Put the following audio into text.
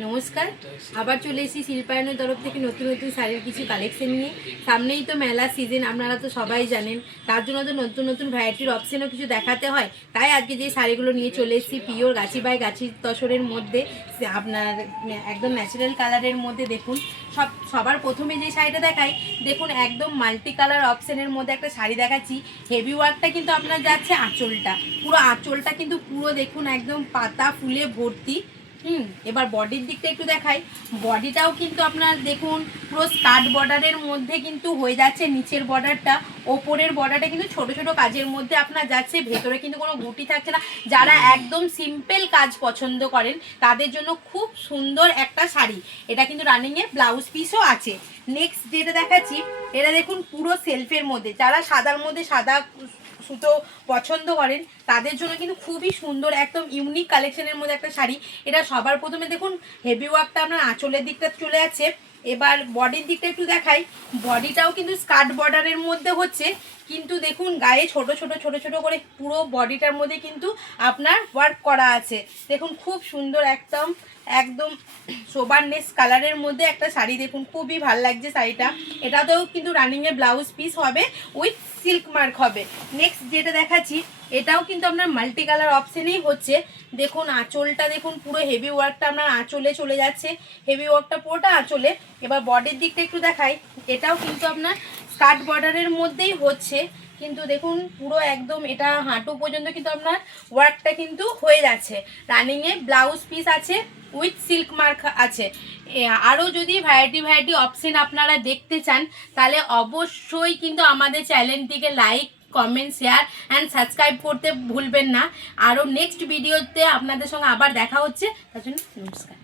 নমস্কার, আবার চলে এসেছি শিল্পায়নের তরফ থেকে নতুন নতুন শাড়ির কিছু কালেকশন নিয়ে। সামনেই তো মেলা সিজন, আপনারা তো সবাই জানেন। তার জন্য তো নতুন নতুন ভ্যারাইটির অপশনও কিছু দেখাতে হয়। তাই আজকে যে শাড়িগুলো নিয়ে চলে এসেছি পিওর গাছি বাই গাছি তসরের মধ্যে, আপনার একদম ন্যাচারাল কালারের মধ্যে। দেখুন সবার প্রথমে যে শাড়িটা দেখাই, দেখুন একদম মাল্টি কালার অপশনের মধ্যে একটা শাড়ি দেখাচ্ছি। হেভি ওয়ার্কটা কিন্তু আপনার যাচ্ছে আঁচলটা, পুরো আঁচলটা কিন্তু পুরো দেখুন একদম পাতা ফুলে ভর্তি। এবার বডির দিকটা একটু দেখাই। বডিটাও কিন্তু আপনার দেখুন পুরো স্কার্ট বর্ডারের মধ্যে কিন্তু হয়ে যাচ্ছে। নিচের বর্ডারটা, ওপরের বর্ডারটা কিন্তু ছোট ছোট কাজের মধ্যে আপনার যাচ্ছে। ভেতরে কিন্তু কোনো গুটি থাকছে না। যারা একদম সিম্পল কাজ পছন্দ করেন তাদের জন্য খুব সুন্দর একটা শাড়ি। এটা কিন্তু রানিংয়ে ব্লাউজ পিসও আছে। নেক্সট যেটা দেখাচ্ছি, এটা দেখুন পুরো সেলফের মধ্যে। যারা সাদার মধ্যে সাদা সুতো পছন্দ করেন তাদের জন্য কিন্তু খুবই সুন্দর একদম ইউনিক কালেকশনের মধ্যে একটা শাড়ি। এটা সবার প্রথমে দেখুন হেভি ওয়ার্কটা আপনার আঁচলের দিকটা চলে যাচ্ছে। এবার বডির দিকটা একটু দেখাই। বডিটাও কিন্তু স্কার্ট বর্ডারের মধ্যে হচ্ছে, কিন্তু দেখুন গায়ে ছোট ছোট ছোট ছোট করে পুরো বডিটার মধ্যে কিন্তু আপনার ওয়ার্ক করা আছে। দেখুন খুব সুন্দর একদম একদম সোবারনেস কালারের মধ্যে একটা শাড়ি। দেখুন খুবই ভালো লাগছে শাড়িটা। এটাতেও কিন্তু রানিংয়ে ব্লাউজ পিস হবে, উইথ সিল্ক মার্ক হবে। নেক্সট যেটা দেখাচ্ছি, এটাও কিন্তু আপনার মাল্টি কালার অপশানেই হচ্ছে। দেখুন আঁচলটা দেখুন পুরো হেভি ওয়ার্কটা আপনার আঁচলে চলে যাচ্ছে। হেভি ওয়ার্কটা পুরোটা আঁচলে। এবার বডির দিকটা একটু দেখাই। এটাও কিন্তু আপনার স্কার্ট বর্ডারের মধ্যেই হচ্ছে, কিন্তু দেখুন পুরো একদম এটা হাঁটু পর্যন্ত কিন্তু আপনার ওয়ার্কটা কিন্তু হয়ে যাচ্ছে। রানিংয়ে ব্লাউজ পিস আছে, উইথ সিল্ক মার্ক আছে। আরও যদি ভ্যারাইটি অপশন আপনারা দেখতে চান তাহলে অবশ্যই কিন্তু আমাদের চ্যানেলটিকে like, comment, share and subscribe করতে ভুলবেন না। আরও নেক্সট ভিডিওতে আপনাদের সঙ্গে আবার দেখা হচ্ছে। তার জন্য নমস্কার।